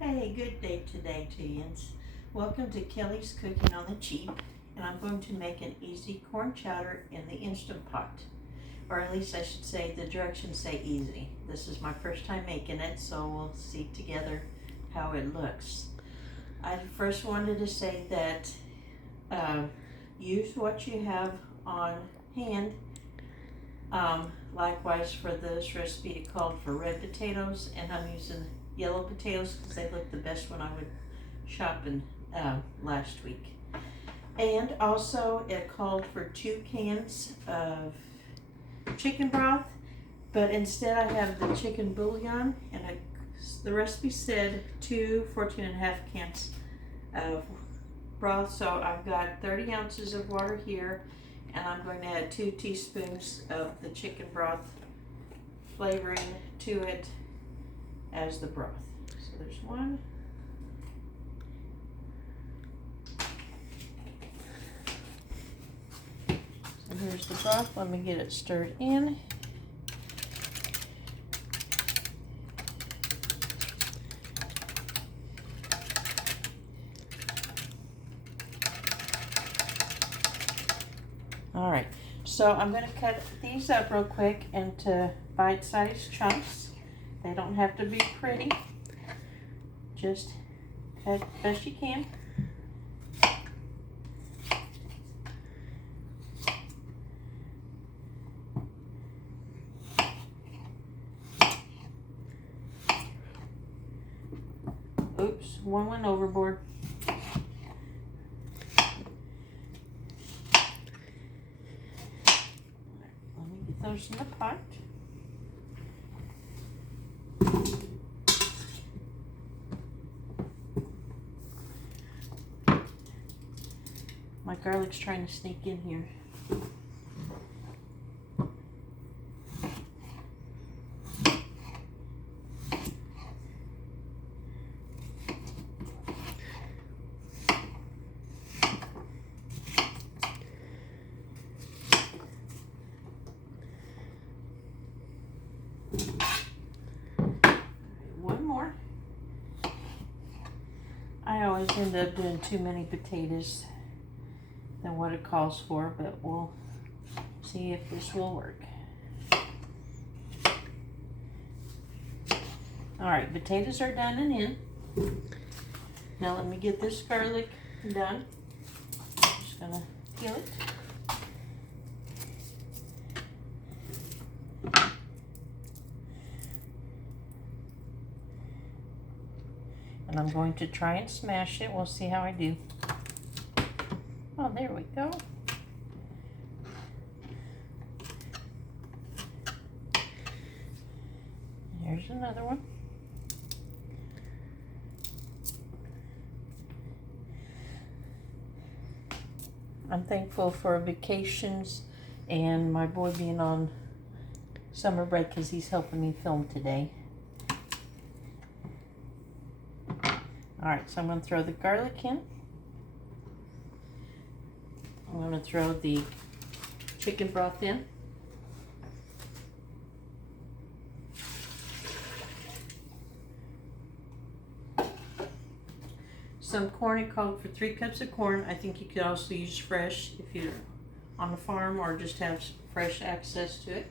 Hey, good day today to you. Welcome to Kelly's Cooking on the Cheap, and I'm going to make an easy corn chowder in the Instant Pot. Or at least I should say the directions say easy. This is my first time making it, so we'll see together how it looks. I first wanted to say that use what you have on hand. Likewise for this recipe it called for red potatoes, and I'm using yellow potatoes because they look the best when I went shopping last week. And also it called for 2 cans of chicken broth, but instead I have the chicken bouillon, and the recipe said 14.5 cans of broth, so I've got 30 ounces of water here, and I'm going to add 2 teaspoons of the chicken broth flavoring to it as the broth. So there's one. So here's the broth. Let me get it stirred in. All right, so I'm going to cut these up real quick into bite-sized chunks. They don't have to be pretty. Just cut best you can. Oops, one went overboard. Let me get those in the pot. My garlic's trying to sneak in here. One more. I always end up doing too many potatoes than what it calls for, but we'll see if this will work. All right, potatoes are done and in. Now let me get this garlic done. I'm just gonna peel it. And I'm going to try and smash it. We'll see how I do. Oh, there we go. Here's another one. I'm thankful for vacations and my boy being on summer break because he's helping me film today. All right, so I'm going to throw the garlic in. I'm going to throw the chicken broth in. Some corn. It called for 3 cups of corn. I think you could also use fresh if you're on the farm or just have fresh access to it.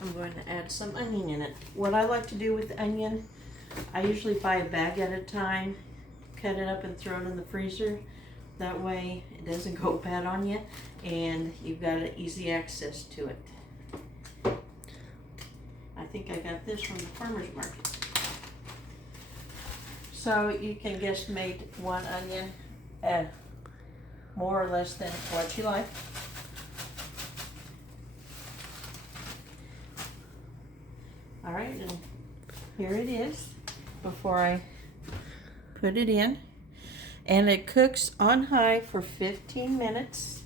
I'm going to add some onion in it. What I like to do with the onion, I usually buy a bag at a time, cut it up and throw it in the freezer. That way it doesn't go bad on you and you've got easy access to it. I think I got this from the farmer's market. So you can guesstimate 1 onion, more or less than what you like. All right, and here it is before I put it in. And it cooks on high for 15 minutes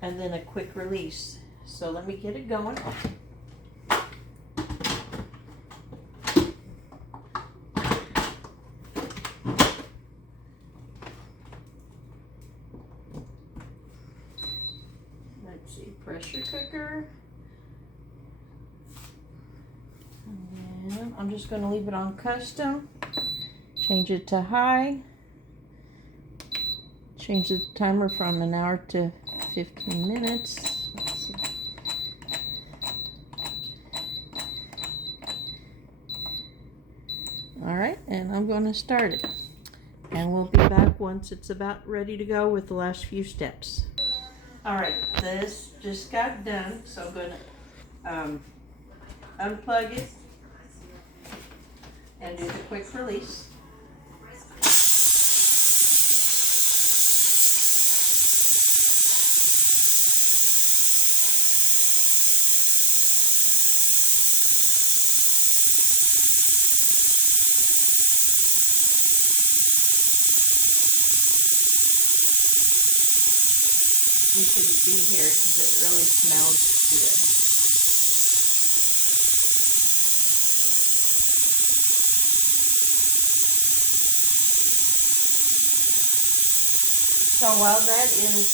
and then a quick release. So let me get it going. pressure cooker. And I'm just going to leave it on custom. Change it to high. Change the timer from an hour to 15 minutes. Let's see. Alright, and I'm going to start it. And we'll be back once it's about ready to go with the last few steps. Alright, this just got done, so I'm going to unplug it and do the quick release. You should be here because it really smells good. So while that is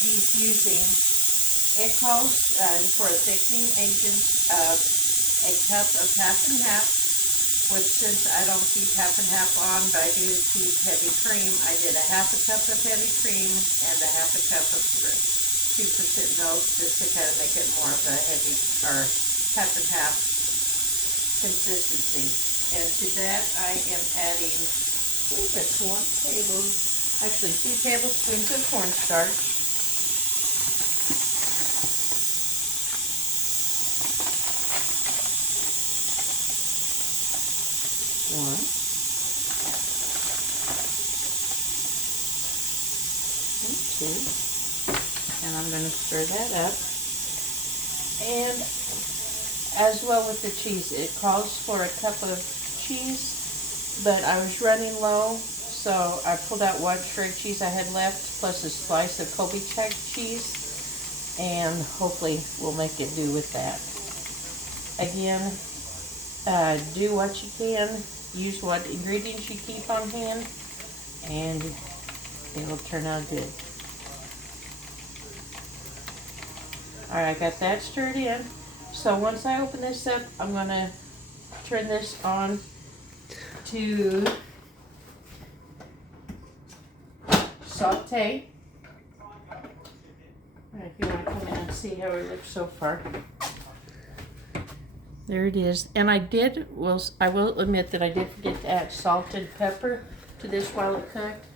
defusing, it calls for a thickening agent of a cup of half and half, which since I don't keep half and half on, but I do keep heavy cream, I did a half a cup of heavy cream and a half a cup of 2% milk just to kind of make it more of a heavy or half and half consistency. And to that I am adding, I think it's 2 tablespoons of cornstarch. One. And 2. And I'm going to stir that up. And as well with the cheese, it calls for a cup of cheese, but I was running low, so I pulled out what shred cheese I had left, plus a slice of Colby check cheese, and hopefully we'll make it do with that. Again, do what you can, use what ingredients you keep on hand, and it'll turn out good. Alright, I got that stirred in. So once I open this up, I'm going to turn this on to saute. If you want to come in and see how it looks so far. There it is. And I will admit that I did forget to add salt and pepper to this while it cooked.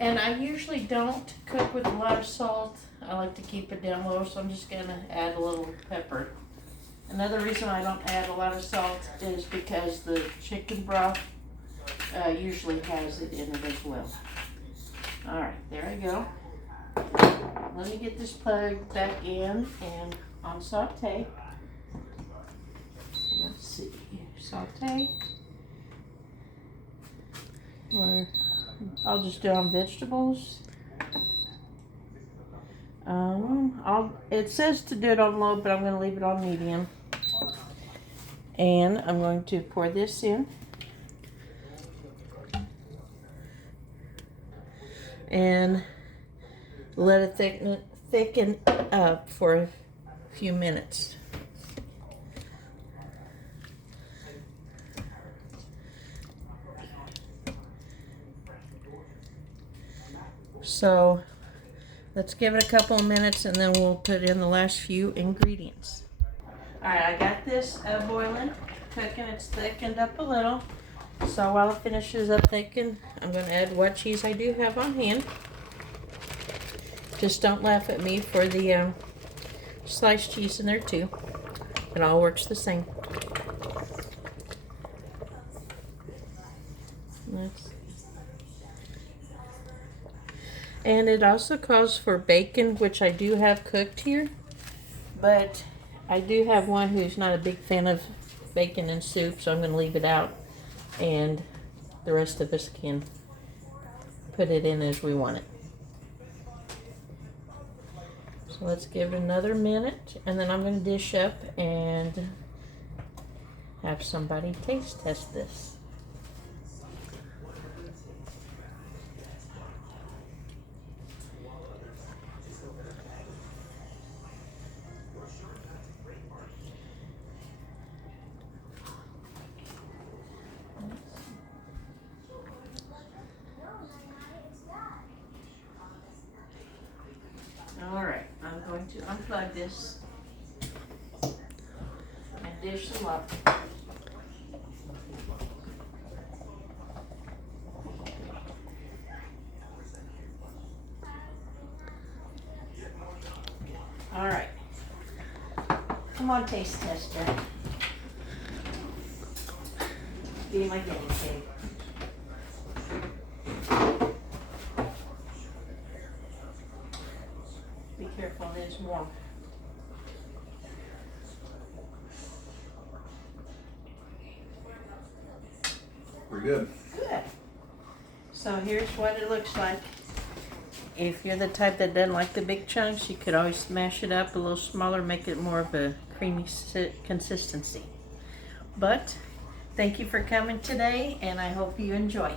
And I usually don't cook with a lot of salt. I like to keep it down low, so I'm just going to add a little pepper. Another reason I don't add a lot of salt is because the chicken broth usually has it in it as well. Alright, there I go. Let me get this plugged back in and on saute. Let's see, saute. Or I'll just do on vegetables. It says to do it on low, but I'm going to leave it on medium. And I'm going to pour this in. And let it thicken up for a few minutes. So let's give it a couple of minutes and then we'll put in the last few ingredients. Alright, I got this boiling, cooking. It's thickened up a little. So while it finishes up thickening, I'm going to add what cheese I do have on hand. Just don't laugh at me for the sliced cheese in there too. It all works the same. And it also calls for bacon, which I do have cooked here. But I do have one who's not a big fan of bacon in soup, so I'm going to leave it out. And the rest of us can put it in as we want it. So let's give it another minute, and then I'm going to dish up and have somebody taste test this. All right, I'm going to unplug this and dish them up. All right. Come on, taste tester. Be my guinea pig. Be careful, it is warm. We're good. Good. So here's what it looks like. If you're the type that doesn't like the big chunks, you could always smash it up a little smaller, make it more of a creamy consistency. But thank you for coming today, and I hope you enjoy.